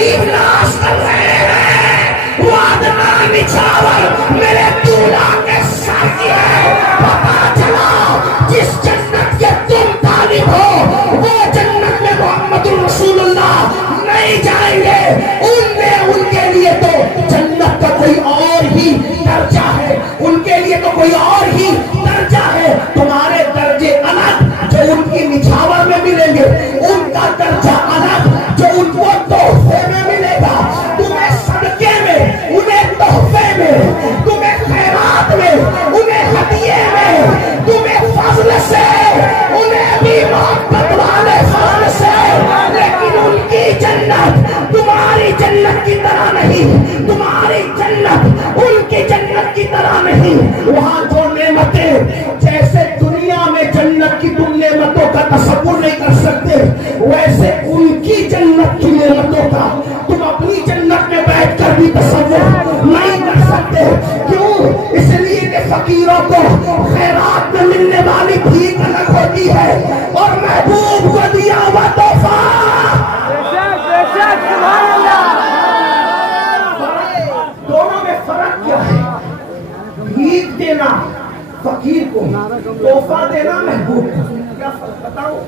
غریب ناز کر رہے ہیں، وہ عدنان نچھاور میرے دولہا کے ساتھی ہے۔ پتا چلا جس جنت کے تم طالب ہو وہ جنت میں محمد رسول اللہ نہیں جائیں گے، ان کے لیے تو جنت کا کوئی اور ہی درجہ ہے، ان کے لیے تو کوئی اور ہی درجہ ہے۔ تمہارے درجے الگ جو ان کی نچھاور میں ملیں گے، ان کا درجہ الگ جو ان کو تحفے میں ملے گا۔ تمہیں صدقے میں، انہیں تحفے میں، تمہیں خیرات میں، انہیں ہدیے میں، تمہیں فضل سے، انہیں بھی محبت والے فضل سے، لیکن ان کی جنت تمہاری جنت کی طرح نہیں، تمہاری جنت ان کی جنت کی طرح نہیں۔ وہاں جو نعمتیں جیسے دنیا میں جنت کی تم نعمتوں کا تصور نہیں کر سکتے، ویسے ان کی جنت کی نعمتوں کا تم اپنی جنت میں بیٹھ کر بھی تصور نہیں کر سکتے۔ کیوں؟ اس لیے کہ فقیروں کو خیرات میں ملنے والی بھیک الگ ہوتی ہے اور محبوب کو دیا ہوا تحفہ۔ دونوں میں فرق کیا ہے؟ بھیک دینا فقیر کو، تحفہ دینا محبوب کو، کیا فرق بتاؤ؟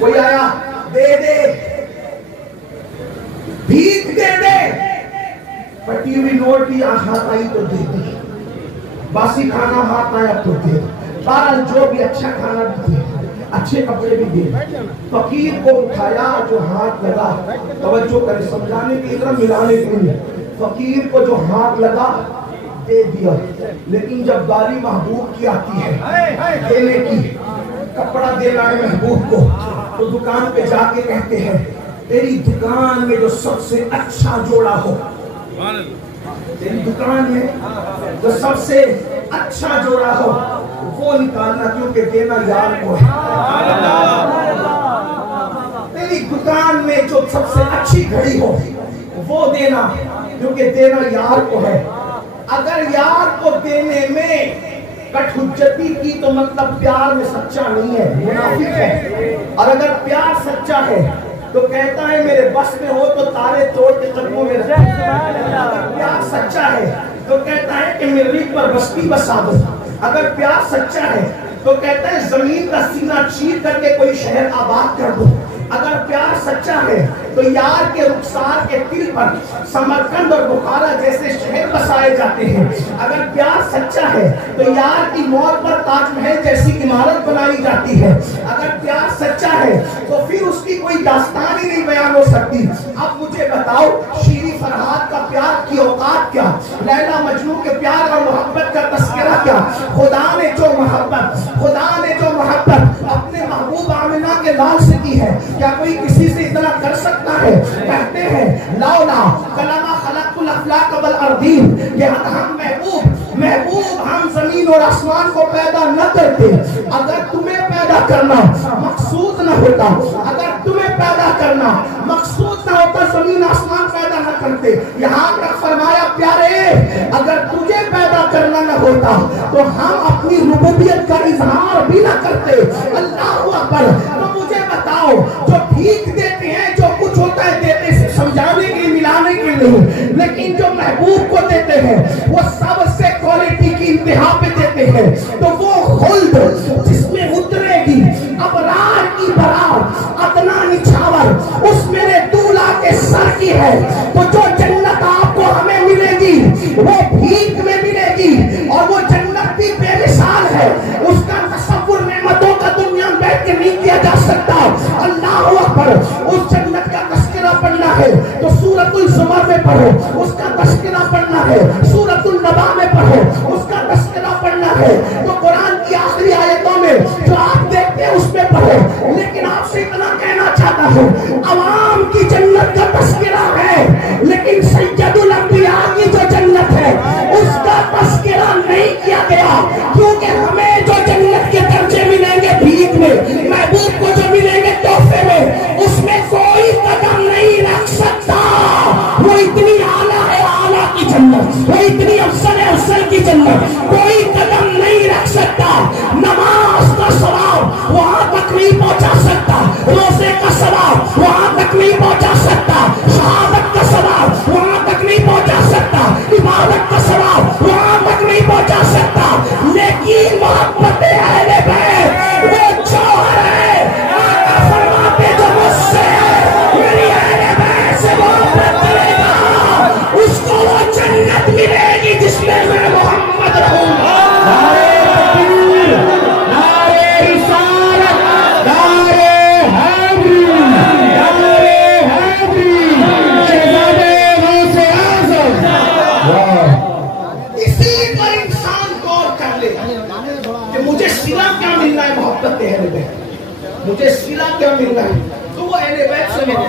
کوئی آیا دے دے، بھیک دے دے، پٹی ہوئی نوٹ بھی ہاتھ آئی تو دے دے، باسی کھانا ہاتھ آیا تو دے، بہرحال جو بھی اچھا کھانا بھی دے، اچھے کپڑے بھی دے۔ فقیر کو اٹھایا، جو ہاتھ لگا، توجہ کرے، سمجھانے کی طرح ملانے کے لیے، فقیر کو جو ہاتھ لگا دے دیا، لیکن جب باری محبوب کی آتی ہے دینے کی، کپڑا دینا ہے محبوب کو، تو دکان پہ جا کے کہتے ہیں تیری دکان میں جو سب سے اچھا جوڑا ہو، تیری دکان میں جو سب سے اچھا جوڑا ہو وہ نکالنا، کیونکہ دینا یار کو ہے۔ تیری دکان میں جو سب سے اچھی گھڑی ہو وہ دینا، کیونکہ دینا یار کو ہے۔ اگر یار کو دینے میں کٹ حجتی کی تو مطلب پیار میں سچا نہیں ہے، منافق ہے۔ اور اگر پیار سچا ہے تو کہتا ہے میرے بس میں ہو تو تارے توڑ کے قدموں میں رکھ۔ اگر پیار سچا ہے تو کہتا ہے کہ میری پر بستی بسا دو۔ اگر پیار سچا ہے تو کہتا ہے زمین کا سینہ چیر کر کے کوئی شہر آباد کر دو۔ اگر پیار سچا ہے تو یار کے رخسار کے دل پر سمرقند اور بخارا جیسے شہر بسائے جاتے ہیں۔ اگر پیار سچا ہے تو یار کی موت پر تاج محل جیسی عمارت بنائی جاتی ہے۔ اگر پیار سچا ہے تو پھر اس کی کوئی داستان ہی نہیں بیان ہو سکتی۔ اب مجھے بتاؤ شیریں فرہاد کا پیار کی اوقات کیا، لیلا مجنوں کے پیار اور محبت کا تذکرہ کیا؟ خدا نے جو محبت اپنے محبوب آمنہ کے لال سے کی ہے، کیا کوئی کسی سے اتنا کر سکتا ہے؟ کہتے ہیں لولا کلمہ خلقت الافلاک والارضین، کہ ہم محبوب ہم زمین اور آسمان کو پیدا نہ کرتے، اگر تمہیں پیدا کرنا مقصود نہ ہوتا، اگر تمہیں پیدا کرنا مقصود نہ ہوتا زمین آسمان پیدا نہ کرتے۔ یہاں تک فرمایا پیارے اگر تجھے پیدا کرنا نہ ہوتا تو ہم اپنی ربوبیت کا اظہار بھی نہ کرتے۔ اللہ اکبر۔ تو مجھے بتاؤ جو بھیک دیتے ہیں، جو کچھ ہوتا ہے دیتے سے سمجھانے کے لیے، ملانے کے لیے، لیکن جو محبوب کو دیتے ہیں وہ سب سے کوالٹی کی انتہا پہ دیتے ہیں، تو وہ خلد جس میں اترے گی ابرار کی برات ادنا نچھاور اس میرے دولہا کے سر کی ہے۔ تو جو جنت آپ کو ہمیں ملے گی وہ بھیک میں ملے گی، اور وہ جنت بھی بے مثال ہے، اس کا تصور نعمتوں کا دنیا میں بیٹھ کے نہیں کیا جا سکتا۔ اللہ اکبر۔ اس جنت کا تذکرہ پڑھنا ہے تو سورۃ الزمر میں پڑھو، اس کا تذکرہ پڑھنا ہے سورۃ النبا میں پڑھو، اس کا تذکرہ پڑھنا ہے تو قرآن کی آخری آیتوں میں جو آپ دیکھتے ہیں اس میں پڑھو۔ لیکن آپ سے اتنا کہنا چاہتا ہوں عوام کی جنت کا تذکرہ ہے، لیکن سید الانبیاء کی جو جنت ہے اس کا تذکرہ نہیں کیا گیا، کیونکہ ہمیں جو جنت کے درجے ملیں گے بھیک میں، محبوب کو جو ملیں گے تحفے میں، اس میں کوئی قدم نہیں رکھ سکتا۔ وہ اتنی اعلیٰ ہے اعلیٰ کی جنت، وہ اتنی افضل ہے افضل کی جنت، کوئی قدم نہیں رکھ سکتا۔ نماز کا ثواب وہاں تک نہیں پہنچا سکتا، روزے کا ثواب وہاں تک نہیں پہنچا سکتا،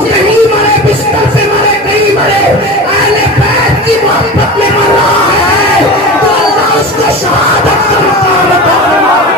وہ کہیں مرے بستر سے مرے کہیں مرے اہل بیت کی محبت میں مر رہا ہے تو اللہ اس کو شہادت کا مقام عطا فرمائے،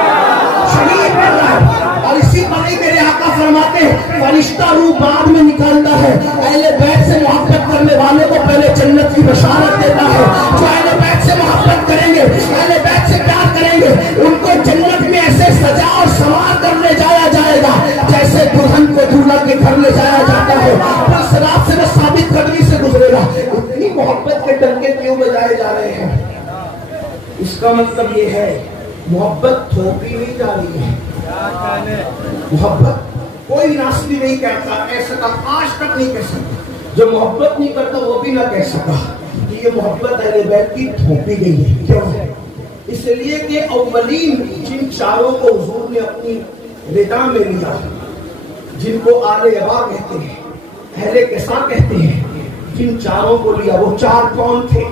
شہید بن رہا ہے۔ اور اسی پر ہی میرے آقا فرماتے ہیں فرشتہ روح بعد میں نکلتا ہے، اہل بیت سے محبت کرنے والے کو پہلے جنت کی بشارت دیتا ہے۔ جو اہل بیت سے محبت کریں گے، اہل بیت سے پیار کریں گے، ان کو جنت میں ایسے سجا اور سنوار کر لے جایا جائے گا جیسے دلہن کو دولہا کے گھر لے جایا جاتا ہے، اور صراط سے وہ ثابت قدمی سے گزرے گا۔ اتنی محبت کے ڈنکے کیوں بجائے جا رہے ہیں؟ اس کا مطلب یہ ہے محبت تھوپی نہیں جا رہی ہے۔ محبت کوئی ناستی نہیں کہتا، ایسا آج تک نہیں کہہ سکتا، جو محبت نہیں کرتا وہ بھی نہ کہہ سکا کہ یہ محبت اہل بیت کی تھوپی گئی ہے۔ کیوں؟ اس لیے کہ اولین جن چاروں کو حضور نے اپنی ردا میں لیا، جن کو آل ابا کہتے ہیں، اہل کسا کہتے ہیں، جن چاروں کو لیا وہ چار کون تھے؟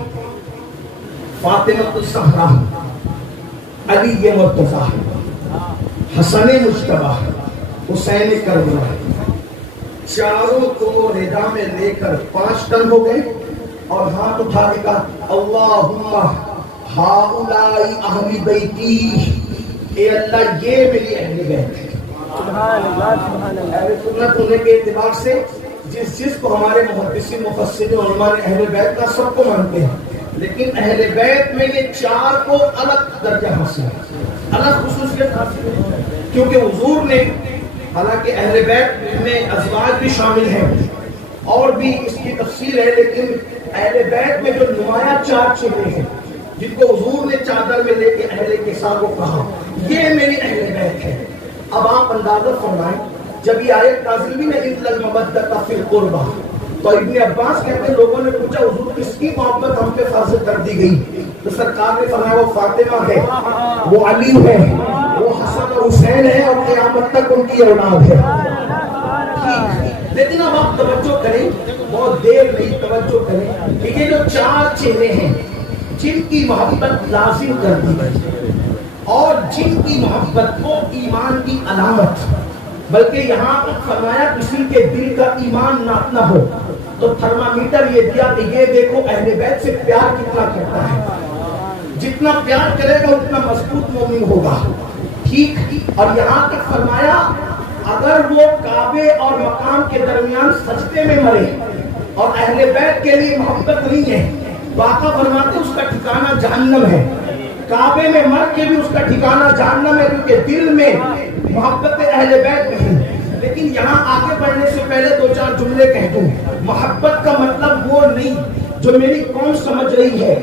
فاطمہ الزہرا، علی مرتضیٰ، حسن مجتبیٰ، حسین کربلا۔ چاروں کو ردا میں لے کر 5 ٹن ہو گئے اور ہاتھ اٹھا کے کہا اللہم ہؤلاء اہل بیتی، اے اللہ یہ میری اہل بیت ہے۔ اہل سنت ہونے کے اعتبار سے جس کو ہمارے محدثین مفسرین علماء نے اہل بیت کا سب کو مانتے ہیں، لیکن اہل بیت میں یہ 4 کو الگ درجہ حاصل ہے، الگ خصوصیت حاصل ہے، کیونکہ حضور نے حالانکہ اہل بیت میں ازواج بھی شامل ہیں اور بھی اس کی تفصیل ہے، لیکن اہل بیت میں جو نمایاں 4 چہرے ہیں جن کو حضور نے چادر میں لے کے اہل کسا کو کہا یہ میری اہل بیت ہے۔ اب آپ اندازہ فرمائیں جب یہ آیت نازل بھی نہیں الا المودۃ فی القربہ، تو ابن عباس کہتے ہیں لوگوں نے پوچھا حضور کس کی محبت ہم پہ فاضل کر دی گئی؟ تو سرکار نے فرمایا وہ فاطمہ ہے، وہ علی ہے، وہ حسن اور حسین ہے اور قیامت تک ان کی اولاد ہے۔ لیکن اب آپ توجہ کریں، بہت دیر نہیں، توجہ کریں کہ یہ جو 4 چہرے ہیں جن کی محبت لازم کر دی گئی اور جن کی محبت کو ایمان کی علامت، بلکہ یہاں پر فرمایا کسی کے دل کا ایمان ناپنا ہو تو تھرمامیٹر یہ دیا کہ یہ دیکھو اہل بیت سے پیار کتنا کرتا ہے، جتنا پیار کرے گا اتنا مضبوط مومن ہوگا، ٹھیک۔ اور یہاں تک فرمایا اگر وہ کعبے اور مقام کے درمیان سجدے میں مرے اور اہل بیت کے لیے محبت نہیں ہے، واقع فرماتے اس کا ٹھکانہ جہنم ہے، کعبے میں مر کے بھی اس کا ٹھکانہ جہنم ہے، کیونکہ دل میں محبت اہل بیت نہیں۔ لیکن یہاں آگے بڑھنے سے پہلے 2-4 جملے کہہ دوں۔ محبت کا مطلب وہ نہیں جو میری قوم سمجھ رہی ہے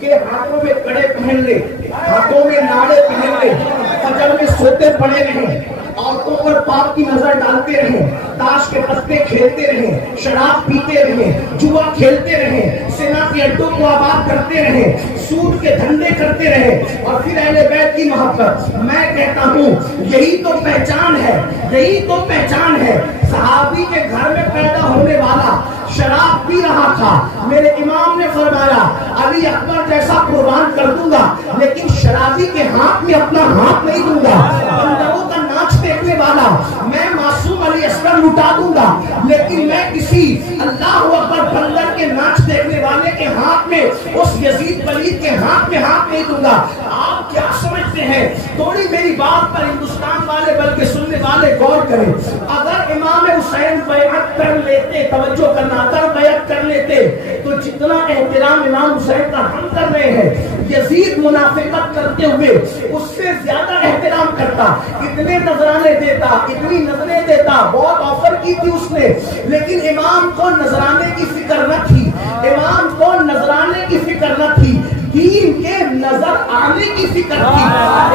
کہ ہاتھوں میں کڑے پہن لے، ہاتھوں میں ناڑے پہن لے، فجر میں سوتے پڑے رہیں، عورتوں پر پاپ کی نظر ڈالتے رہیں، تاش کے پتے کھیلتے رہیں، شراب پیتے رہیں، جوا کھیلتے رہیں، سینا کے اڈوں کو آباد کرتے رہیں، سود کے دھندے کرتے رہیں اور پھر اہل بیت کی محبت۔ میں کہتا ہوں یہی تو پہچان ہے، یہی تو پہچان ہے۔ صحابی کے گھر میں پیدا ہونے والا شراب پی رہا تھا، میرے امام نے فرمایا علی اکبر جیسا قربان کر دوں گا لیکن شرابی کے ہاتھ میں اپنا ہاتھ نہیں دوں گا۔ بندروں کا ناچ دیکھنے والا میں معصوم علی اصغر لٹا دوں گا لیکن میں کسی اللہ اکبر بندر کے ناچ دیکھنے والے کے ہاتھ میں، اس یزید ولید کے ہاتھ میں ہاتھ نہیں دوں گا۔ آپ کیا سمجھتے ہیں؟ تھوڑی میری بات پر ہندوستان والے بلکہ سننے والے غور کریں۔ اگر امام حسین بیعت کر لیتے، توجہ کرنا، اگر بیعت کر لیتے تو جتنا احترام امام حسین کا ہم کر رہے ہیں یزید منافقت کرتے ہوئے اس سے زیادہ احترام کرتا، اتنے نذرانے دیتا، اتنی نظریں دیتا، بہت آفر کی تھی اس نے، لیکن امام کو نذرانے کی فکر نہ تھی، امام کو نذرانے کی فکر نہ تھی، دین کے نظر آنے کی فکر تھی۔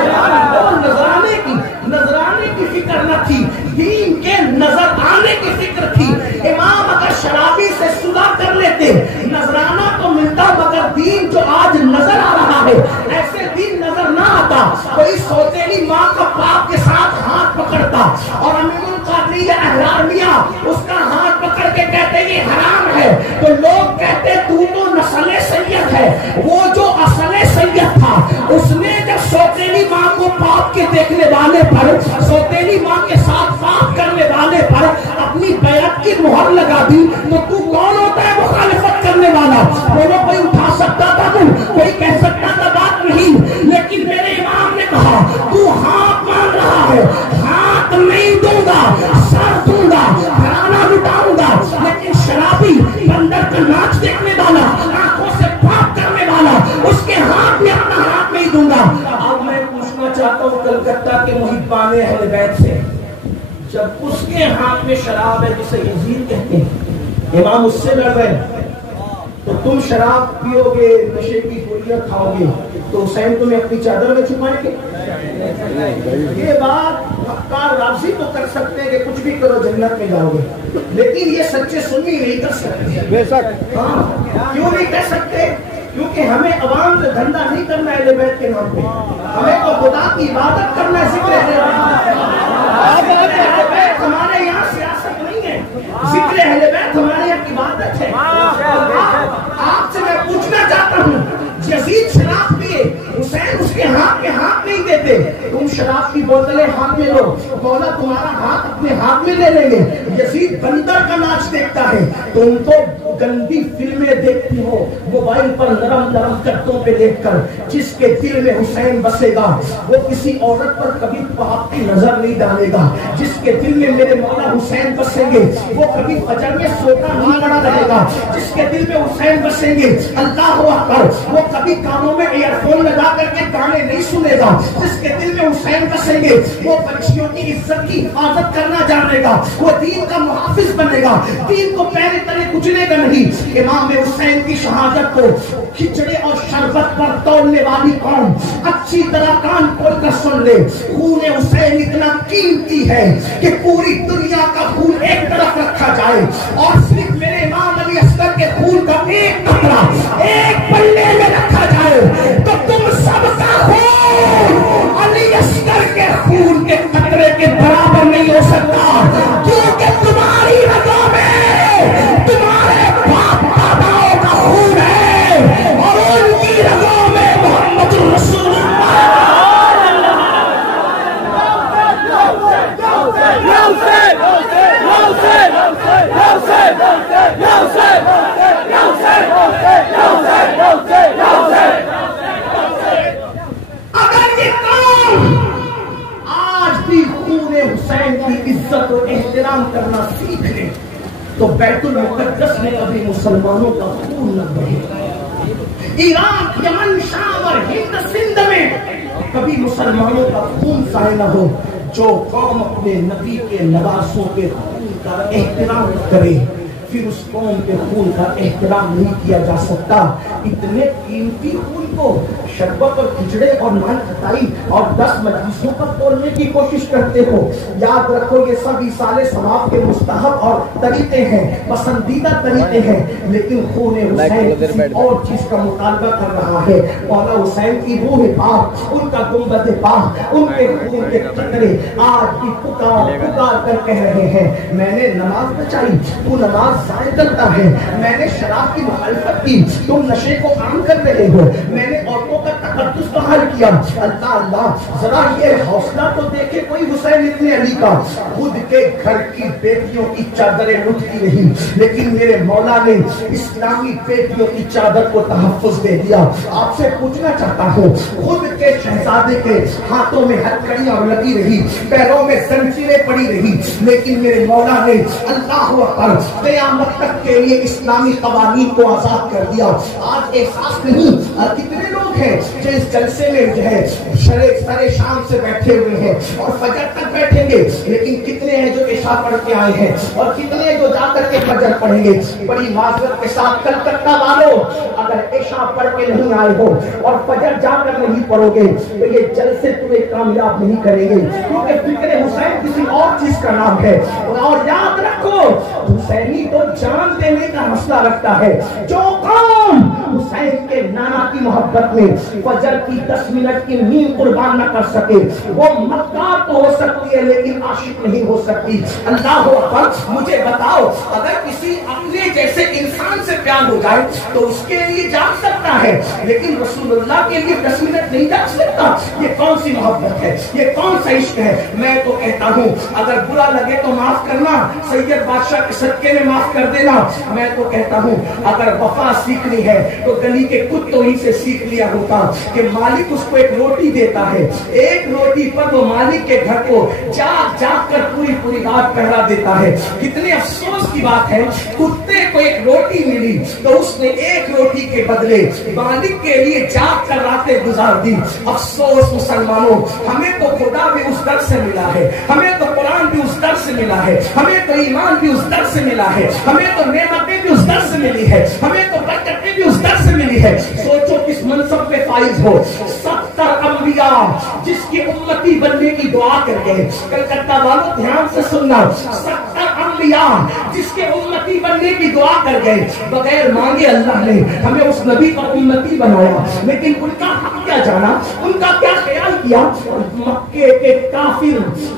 امام کو نذرانے کی فکر نہ تھی، دین کے نظر آنے کی فکر تھی۔ امام اگر شرابی سے صلح کر لیتے نذرانہ تو ملتا مگر دین جو آج نظر آ رہا ہے ایسے دین نظر نہ آتا۔ کوئی سوتیلی ماں کا باپ کے ساتھ ہاتھ پکڑتا اور امین القادریہ احرارمیہ اس کا ہاتھ پکڑ کے کہتے یہ حرام ہے تو لوگ کہتے تو نسل سید ہے۔ وہ جو اصل سید تھا اس نے جب سوتیلی ماں کو باپ کے دیکھنے والے پر، سوتیلی ماں کے ساتھ بات کرنے والے معاہدے پر اپنی بیعت کی مہر لگا دی تو تو کون ہوتا ہے مخالفت کرنے والا؟ بولو کوئی اٹھا سکتا تھا تو کوئی کہہ سکتا تھا بات نہیں، لیکن میرے امام نے کہا تو ہاتھ مانگ رہا ہے، ہاتھ نہیں دوں گا، سر دوں گا، گھرانا لٹاؤں گا، لیکن شرابی بندر کا ناچ دیکھنے والا، آنکھوں سے پاک کرنے والا، اس کے ہاتھ میں اپنا ہاتھ نہیں دوں گا۔ اب میں پوچھنا چاہتا ہوں کلکتہ کے محبان اہل بیت سے، جب اس کے ہاتھ میں شراب ہے جسے یزید کہتے ہیں، امام اس سے لڑ رہے ہیں، تو تم شراب پیو گے، نشے کی گولیاں کھاؤ گے تو حسین تمہیں اپنی چادر میں چھپائیں گے؟ یہ بات افکار راضی تو کر سکتے ہیں کہ کچھ بھی کرو جنت میں جاؤ گے، لیکن یہ سچے سنی نہیں کر سکتے۔ بے شک ہاں، کیوں نہیں کہہ سکتے؟ کیونکہ ہمیں عوام سے دھندا نہیں کرنا ہے اہل بیت کے نام پہ، ہمیں تو خدا کی عبادت کرنا ہے، ذکر اہل بیت ہمارے یہاں سیاست نہیں ہے، ذکر اہل بیت ہمارے یہاں عبادت ہے۔ آپ سے میں پوچھنا چاہتا ہوں، یزید شراب پیے، حسین اس کے ہاتھ میں ہاتھ نہیں دیتے، تم شراب کی بوتلیں ہاتھ میں لو، مولا تمہارا ہاتھ اپنے ہاتھ میں لے لیں گے۔ یزید بندر کا ناچ دیکھتا ہے، تم تو گندی فلمیں دیکھتی ہو موبائل پر نرم نرم کٹوں پہ دیکھ کر۔ جس کے دل میں حسین بسے گا وہ کسی عورت پر کبھی پاک کی نظر نہیں ڈالے گا، جس کے دل میں میرے مولا حسین بسیں گے وہ کبھی فجر میں سوتا نہیں پڑا رہے گا، جس کے دل میں حسین بسیں گے اللہ اکبر وہ کبھی کانوں میں ایئر فون لگا کر کے گانے نہیں سنے گا، جس کے دل میں حسین بسیں گے وہ بچیوں کی عزت کی حفاظت کرنا جانے گا، وہ دین کا محافظ بنے گا، دین کو پہلے تلے کچلے گا نہیں۔ امام حسین کی شہادت کو کھچڑے اور شربت پر تولنے والی قوم اچھی طرح کان کھول کر سن لے، خون حسین اتنا قیمتی ہے کہ پوری دنیا کا خون ایک طرف رکھا جائے اور صرف میرے امام علی اصغر کے خون کا ایک قطرہ ایک پلے میں رکھا جائے تو تم سب کا خون علی اصغر کے خون کے قطرے کے برابر نہیں ہو سکتا، کیونکہ تمہاری رگوں میں تمہارے باپ داداؤں کا خون ہے اور ان کی رگوں میں محمد رسول اگر یہ قوم آج بھی خون حسین کی عزت و احترام کرنا سیکھ لے تو بیت المقدس میں کبھی مسلمانوں کا خون نہ بہے، عراق، یمن، شام اور ہند سندھ میں کبھی مسلمانوں کا خون ضائع نہ ہو۔ جو قوم اپنے نبی کے نواسوں کے خون کا احترام کرے پھر اس قوم کے خون کا احترام نہیں کیا جا سکتا۔ اتنے قیمتی خون کو شربت اور کھچڑے اور نان کھٹائی اور 10 مجلسوں پر تولنے کی کوشش کرتے ہو۔ یاد رکھو یہ سب ایصال ثواب کے مستحب اور طریقے ہیں، پسندیدہ طریقے ہیں، لیکن خون حسین کسی اور چیز کا مطالبہ کر رہا ہے۔ مولا حسین کی روح پاک، ان کا گنبد پاک، ان کے خون کے قطرے آج بھی پکار پکار کر کہہ رہے ہیں میں نے نماز بچائی، تو نماز ضائع کرتا ہے، میں نے شراب کی مخالفت کی، تم نشے کو عام کر رہے ہو، میں نے عورتوں کا تقدس بحال کیا۔ اللہ اللہ ذرا یہ حوصلہ تو دیکھے کوئی حسین ابن علی کا، خود کے گھر کی بیٹیوں کی چادریں لٹتی رہی لیکن میرے مولا نے اسلامی بیٹیوں کی چادر کو تحفظ دے دیا۔ آپ سے پوچھنا چاہتا ہوں، خود کے شہزادے کے ہاتھوں میں ہتھکڑیاں لگی رہی، پیروں میں زنجیریں پڑی رہی، لیکن میرے مولا نے اللہ اکبر قیامت تک کے لیے اسلامی قوانین کو آزاد کر دیا۔ آج احساس نہیں کتنے لوگ ہیں جو اس جلسے میں جو ہے سر شام سے بیٹھے ہوئے ہیں اور فجر تک بیٹھیں گے، لیکن کتنے ہیں جو عشاء پڑھ کے آئے ہیں اور کتنے جو جا کر کے فجر پڑھیں گے۔ بڑی معذرت کے ساتھ کلکتہ والوں، اگر عشاء پڑھ کے نہیں آئے ہو اور فجر جا کر نہیں پڑھو گے تو یہ جلسے تمہیں کامیاب نہیں کریں گے، کیونکہ فکر حسین کسی اور چیز کا نام ہے۔ اور یاد رکھو حسینی تو جان دینے کا مسئلہ رکھتا ہے۔ جو قوم حسین کے نانا کی محبت میں فجر کی 10 منٹ کی نیند قربان نہ کر سکے وہ مکار تو ہو سکتی ہے لیکن عاشق نہیں ہو سکتی۔ اللہ اکبر، مجھے بتاؤ اگر کسی اپنے جیسے انسان انسان سے پیار ہو جائے تو اس کے لیے جاگ سکتا ہے، لیکن رسول اللہ کے لیے 10 منٹ نہیں جاگ سکتا۔ یہ کون سی محبت ہے، یہ کون سا عشق ہے؟ میں تو کہتا ہوں اگر برا لگے تو معاف کرنا، سید بادشاہ کے صدقے میں معاف کر دینا۔ میں تو کہتا ہوں اگر وفا سیکھنی ہے تو گلی کے کتوں ہی سے سیکھ لیا ہوتا کہ مالک اس کو ایک روٹی دیتا ہے، ایک روٹی پر وہ مالک کے گھر کو جاگ جاگ کر پوری پوری رات پہرا دیتا ہے۔ کتنے افسوس کی بات ہے، کتے کو ایک روٹی ملی تو اس نے ایک روٹی کے بدلے مالک کے لیے جاگ کر راتیں گزار دی۔ افسوس مسلمانوں، ہمیں تو خدا بھی اس در سے ملا ہے، ہمیں تو قرآن بھی اس در سے ملا ہے، ہمیں تو ایمان بھی اس در سے ملا ہے، ہمیں تو نعمتیں بھی اس در سے ملی ہے، ہمیں تو برکتیں بھی اس در سے ملی ہے۔ سوچو کس منصب پہ فائز ہو، 70 انبیاء جس کی امتی بننے کی دعا کر گئے۔ کلکتہ والوں دھیان سے سننا، 70 انبیاء جس کے امتی بننے کی دعا کر گئے، بغیر مانگے اللہ نے ہمیں اس نبی کا امتی بنایا، لیکن ان کا حق کیا جانا، ان کا کیا خیال کیا؟ مکے کے کافر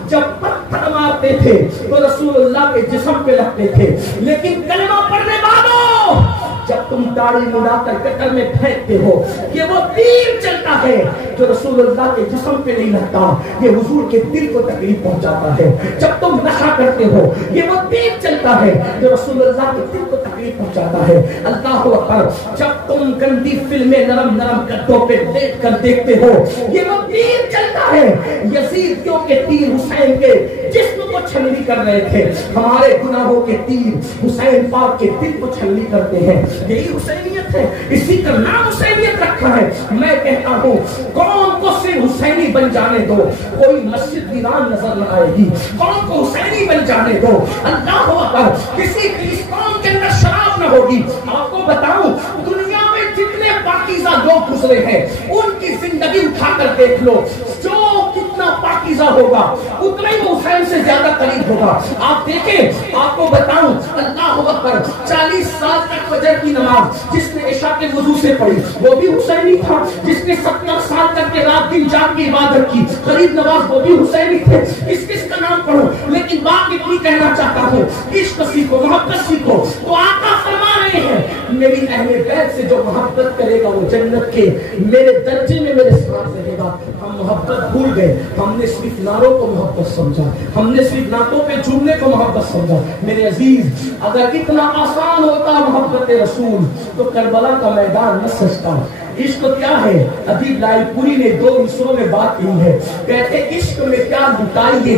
جب پتھر مارتے تھے تو رسول اللہ کے جسم پہ لگتے تھے، لیکن کلمہ پڑھنے والوں جب تم داڑھی مڑا کر کٹر میں پھینکتے ہو، یہ وہ تیر چلتا ہے جو رسول اللہ کے جسم پہ نہیں لگتا، یہ حضور کے دل کو تکلیف پہنچاتا ہے۔ جب تم نشہ کرتے ہو، یہ وہ تیر چلتا ہے جو رسول اللہ کے دل کو تکلیف پہنچاتا ہے۔ اللہ اکبر، جب تم گندی فلمیں نرم نرم گدوں پہ لیٹ کر دیکھتے ہو، یہ وہ تیر چلتا ہے۔ یزیدیوں کے تیر حسین کے جسم کو چھلنی کر رہے تھے، ہمارے گناہوں کے تیر حسین پاک کے دل کو چھلنی کرتے ہیں۔ یہی حسینیت ہے، اسی کا نام حسینیت رکھا ہے۔ میں کہتا ہوں قوم کو صرف حسینی بن جانے دو، کوئی مسجد ویران نظر نہ آئے گی۔ قوم کو حسینی بن جانے دو، اللہ اکبر، کسی کی اس قوم کے اندر شراب نہ ہوگی۔ آپ کو بتاؤں دنیا میں جتنے پاکیزہ لوگ گزرے ہیں ان کی زندگی اٹھا کر دیکھ لو، جو کتنا پاکیزہ ہوگا اتنا ہی وہ حسین سے زیادہ قریب ہوگا۔ آپ دیکھیں، آپ کو بتاؤں اللہ اکبر، 40 سال تک فجر کی نماز جس نے عشاء کے وضو سے پڑھی وہ بھی حسینی تھا، جس نے 70 سال تک کے رات دن جاگ کی عبادت کی قریب نواز وہ بھی حسینی تھے۔ کس کس کا نام پڑھو، لیکن بات اتنی کہنا چاہتا ہوں، عشق سیکھو، محبت سیکھو۔ تو آقا فرما رہے ہیں میری اہل بیت سے جو محبت کرے گا وہ جنت کے میرے درجے میں میرے ساتھ رہے گا۔ ہم محبت بھول گئے، ہم نے صرف نعروں کو محبت سمجھا، ہم نے صرف نعتوں پہ جھومنے کو محبت سمجھا۔ میرے عزیز، اگر اتنا آسان ہوتا محبت رسول تو کربلا کا میدان نہ سجتا۔ عشق کیا ہے؟ ادیب لائے پوری نے 2 مصروں میں بات کی ہے، کہتے عشق میں کیا لٹائیے،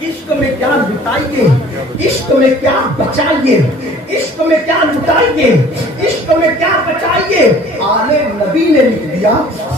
عشق میں کیا لٹائیے، عشق میں کیا بچائیے، عشق میں کیا لٹائیے، عشق میں کیا بچائیے۔ آل نبی نے لکھ دیا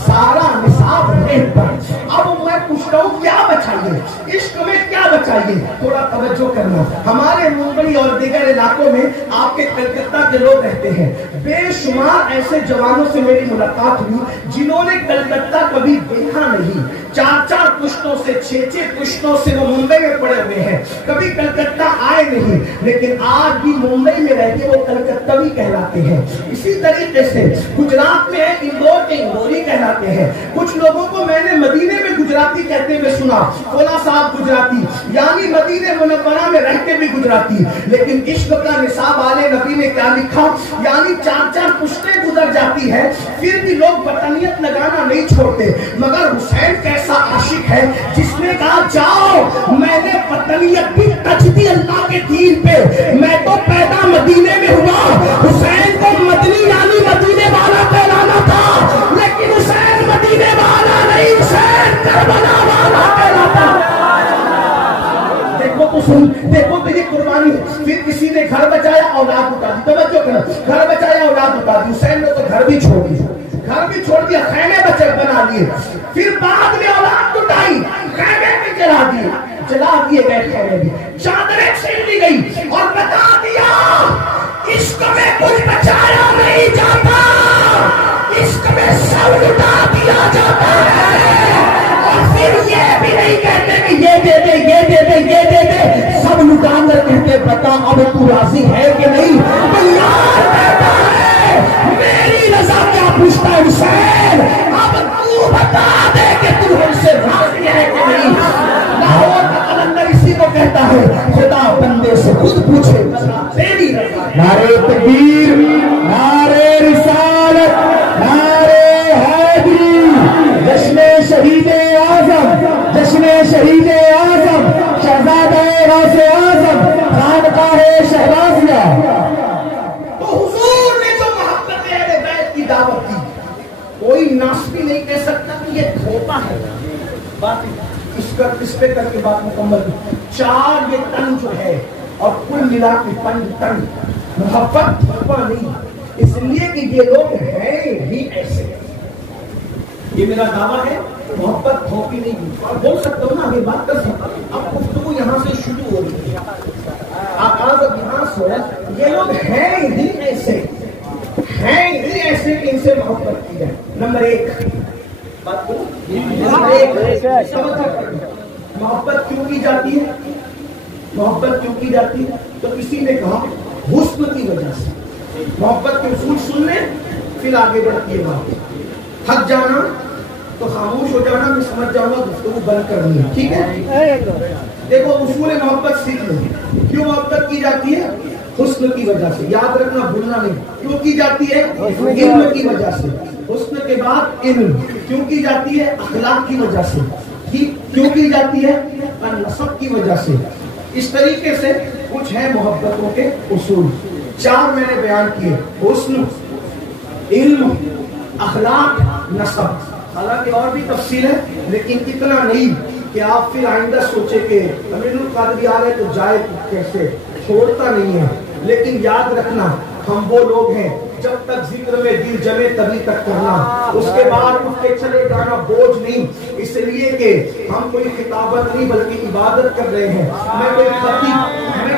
سارا نصاب ریت پر۔ اب میں پوچھ رہا ہوں کیا بچائیے، عشق میں کیا بچائیے؟ تھوڑا توجہ کرنا، ہمارے ممبئی اور دیگر علاقوں میں آپ کے کلکتہ کے لوگ رہتے ہیں، بے شمار ایسے جوانوں سے میری ملاقات ہوئی جنہوں نے کلکتہ کبھی دیکھا نہیں، 4 پشتوں سے 6 پشتوں سے وہ ممبئی میں پڑے ہوئے ہیں، کبھی کلکتہ آئے نہیں، لیکن آج بھی ممبئی میں رہ کے وہ کلکتوی کہلاتے ہیں۔ اسی طریقے سے گجرات میں اندور کے اندوری کہلاتے ہیں۔ کچھ لوگوں کو میں نے مدینے میں گجراتی کہتے ہوئے سنا، فولا صاحب گجراتی، یعنی مدینے منورہ میں رہ کے بھی گجراتی، لیکن عشق کا نصاب آل نبی نے کیا لکھا، یعنی 4 پشتیں گزر جاتی ہے پھر بھی لوگ وطنیت لگانا نہیں چھوڑتے۔ مگر حسین کیسا عاشق ہے جس نے کہا جاؤ میں نے وطنیت بھی ٹچ دی اللہ کے دین پہ، میں تو پیدا مدینے میں ہوا۔ حسین کو مدنی یعنی مدینے والا کہلانا تھا، لیکن حسین مدینے والا نہیں، حسین کربلا والا کہلاتا۔ دیکھو تو سن، دیکھو تو یہ قربانی۔ پھر کسی نے گھر بچایا اولاد اٹھا دی، توجہ کرنا، گھر بچایا اولاد اٹھا دی، حسین نے تو گھر بھی چھوڑ دیا، گھر بھی چھوڑ دیا، خیمے بچے بنا لیے، پھر بعد میں اولاد اٹھائی، خیمے بھی جلا دیے، جلا دیے گئے خیمے بھی، چادریں چھین لی گئی اور بتا دیا عشق میں کچھ بچایا نہیں جاتا، عشق میں سب لٹا دیا جاتا ہے۔ اور پھر یہ بھی نہیں کہتے کہ یہ دے دے یہ دے دے یہ دے دے، سب لٹا کر کہتے بتا اب تو راضی ہے کہ نہیں؟ یار کہتا ہے میری رضا کیا پوچھتا ہے حسین، اب تو بتا دے کہ تو ہم سے راضی ہے کہ نہیں۔ لاہور کا قلندر اسی کو کہتا ہے خدا بندے سے خود پوچھے تیری رضا نعرے تکبیر، نعرے رسالت، نعرے حیدری، جشن شہید اعظم، جشن شہید اعظم، شہزادہ غوث اعظم، خانقاہ شہبازیہ۔ تو حضور نے جو محبت اہل بیت کی دعوت دی، کوئی ناسبی نہیں کہہ سکتا کہ یہ دھوکہ ہے۔ بات اس پہ کر کے بات مکمل کی۔ 4 یہ تن جو ہے اور کل ملا کے 5 تن، محبت دھوکہ نہیں، اس لیے کہ یہ لوگ ہیں ہی ایسے۔ یہ میرا دعویٰ ہے، محبت دھوکی نہیں ہوئی۔ اور بول سکتا ہوں نا، آگے بات کر سکتا ہوں، اب گفتگو یہاں سے شروع ہو رہی ہے، آغاز اب یہاں سے ہو رہا ہے۔ یہ لوگ ہیں ہی ایسے، ہیں ہی ایسے کہ ان سے محبت کی جائے۔ نمبر 1 بات کرو، نمبر 1 محبت کیوں کی جاتی ہے؟ محبت کیوں کی جاتی ہے؟ تو کسی نے کہا حسن کی وجہ سے۔ محبت کے اصول سن لیں، پھر آگے بڑھتی ہے بات۔ تھک جانا تو خاموش ہو جانا، میں سمجھ جاؤں گا گفتگو بند کرنی ہے، ٹھیک ہے؟ دیکھو اصول محبت سیکھ لیں۔ کیوں محبت کی جاتی ہے؟ حسن کی وجہ سے، یاد رکھنا بھولنا نہیں۔ کیوں کی جاتی ہے؟ علم کی وجہ سے۔ حسن کے بعد علم۔ کیوں کی جاتی ہے؟ اخلاق کی وجہ سے۔ کیوں کی جاتی ہے؟ نسب کی وجہ سے۔ اس طریقے سے کچھ ہے محبتوں کے اصول، 4 میں نے بیان کیے: حسن، علم، اخلاق، نسب۔ حالانکہ اور بھی تفصیل ہے، لیکن اتنا نہیں کہ آپ پھر آئندہ سوچے کہ امین القادری آ رہے تو جائے کیسے، چھوڑتا نہیں ہے۔ لیکن یاد رکھنا، ہم وہ لوگ ہیں جب تک ذکر میں دل جمے تبھی تک کرنا، اس کے بعد اٹھ کے چلے جانا بوجھ نہیں، اس لیے کہ ہم کوئی خطابت نہیں بلکہ عبادت کر رہے ہیں۔ میں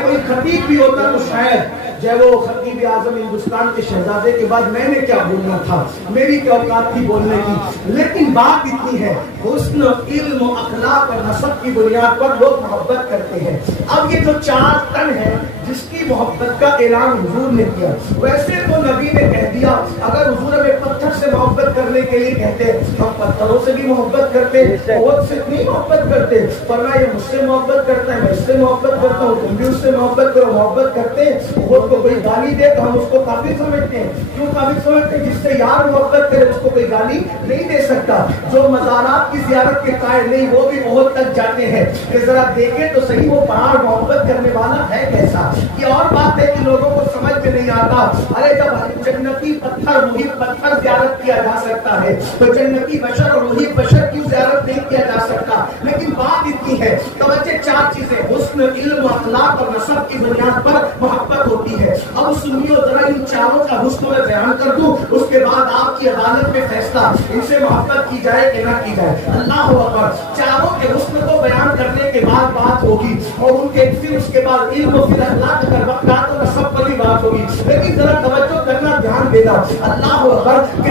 کوئی خطیب بھی ہوتا تو شاید جب وہ خطیب اعظم ہندوستان کے شہزادے کے بعد میں نے کیا بولنا تھا، میری کیا اوقات تھی بولنے کی۔ لیکن بات اتنی ہے، حسن، علم، اخلاق اور نسب کی بنیاد پر لوگ محبت کرتے ہیں۔ اب یہ جو 4 تن ہے جس کی محبت کا اعلان حضور نے کیا، ویسے تو نبی نے کہہ دیا اگر حضور ہمیں پتھر سے محبت کرنے کے لیے کہتے ہم پتھروں سے بھی محبت کرتے، بہت سے نہیں محبت کرتے، فرمایا یہ مجھ سے محبت کرتا ہے، میں اس سے محبت کرتا ہوں، تم بھی اس سے محبت کرو۔ محبت کرتے بہت کو کوئی گالی دے تو ہم اس کو کافر سمجھتے ہیں۔ کیوں کافر سمجھتے ہیں؟ جس سے یار محبت کرے اس کو کوئی گالی نہیں دے سکتا۔ جو مزارات کی زیارت کے قائل نہیں وہ بھی بہت تک جاتے ہیں کہ ذرا دیکھیں تو صحیح وہ پہاڑ محبت کرنے والا ہے کیسا۔ یہ اور بات ہے کہ لوگوں کو سمجھ میں نہیں آتا، ارے جب جنتی پتھر وہی پتھر زیارت کیا جا سکتا ہے تو جنتی بشر اور وہی بشر کیوں زیارت نہیں کیا جا سکتا؟ لیکن بات اتنی ہے، توجہ 4 چیزیں: حسن، علم، اخلاق اور نسب کی بنیاد پر محبت ہوتی ہے۔ اب سنیو ذرا ان 4 کا حسن میں بیان کر دوں، اس کے بعد آپ کی عدالت میں فیصلہ ان سے محبت کی جائے کہ نہ کی جائے۔ اللہ اکبر۔ 4 کے حسن کو بیان کرنے کے بعد بات ہوگی اور ان کے پھر اس کے بعد علم و پھر اخلاق اگر وقت آ تو نسب پر بھی بات ہوگی، لیکن ذرا توجہ کرنا، دھیان دینا۔ اللہ اکبر۔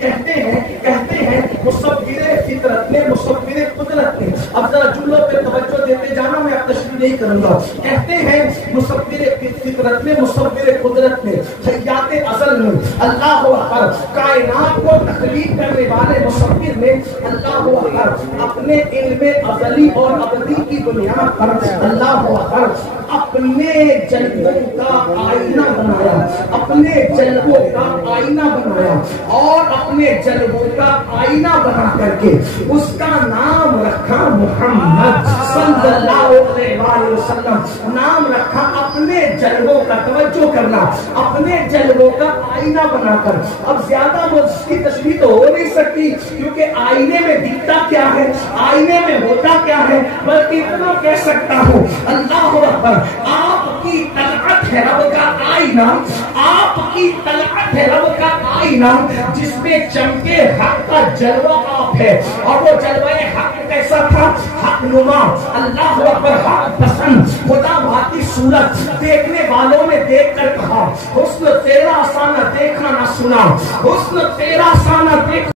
کہتے ہیں مصور فطرت نے، مصور قدرت نے۔ اب ذرا جملوں پہ توجہ دیتے جانا، میں اب تشریح نہیں کروں گا۔ کہتے ہیں مصور فطرت نے، مصور قدرت نے، حیات ازل میں اللہ اکبر کائنات کو تخلیق کرنے والے مصور نے اللہ اکبر اپنے علم ازلی اور ابدی کی بنیاد پر اللہ اکبر اپنے جلووں کا آئینہ بنایا، اپنے جلووں کا آئینہ بنایا اور اپنے جلووں کا آئینہ بنا کر کے اس کا نام رکھا محمد صلی اللہ علیہ وسلم۔ نام رکھا اپنے جلووں کا، توجہ کرنا، اپنے جلووں کا آئینہ بنا کر۔ اب زیادہ اس کی تشریح تو ہو نہیں سکتی کیونکہ آئینے میں دکھتا کیا ہے، آئینے میں ہوتا کیا ہے، بلکہ اتنا کہہ سکتا ہوں اللہ اکبر، آپ کی طلعت ہے رب کا آئینہ، آپ کی طلعت ہے رب کا آئینہ جس میں چمکے حق کا جلوہ آپ ہے، اور وہ جلوہ حق کیسا تھا؟ حق نما، اللہ اکبر، حق پسند، خدا بھاتی صورت۔ دیکھنے والوں نے دیکھ کر کہا حسن تیرا سا نہ دیکھا نہ سنا، حسن تیرا سا نہ دیکھا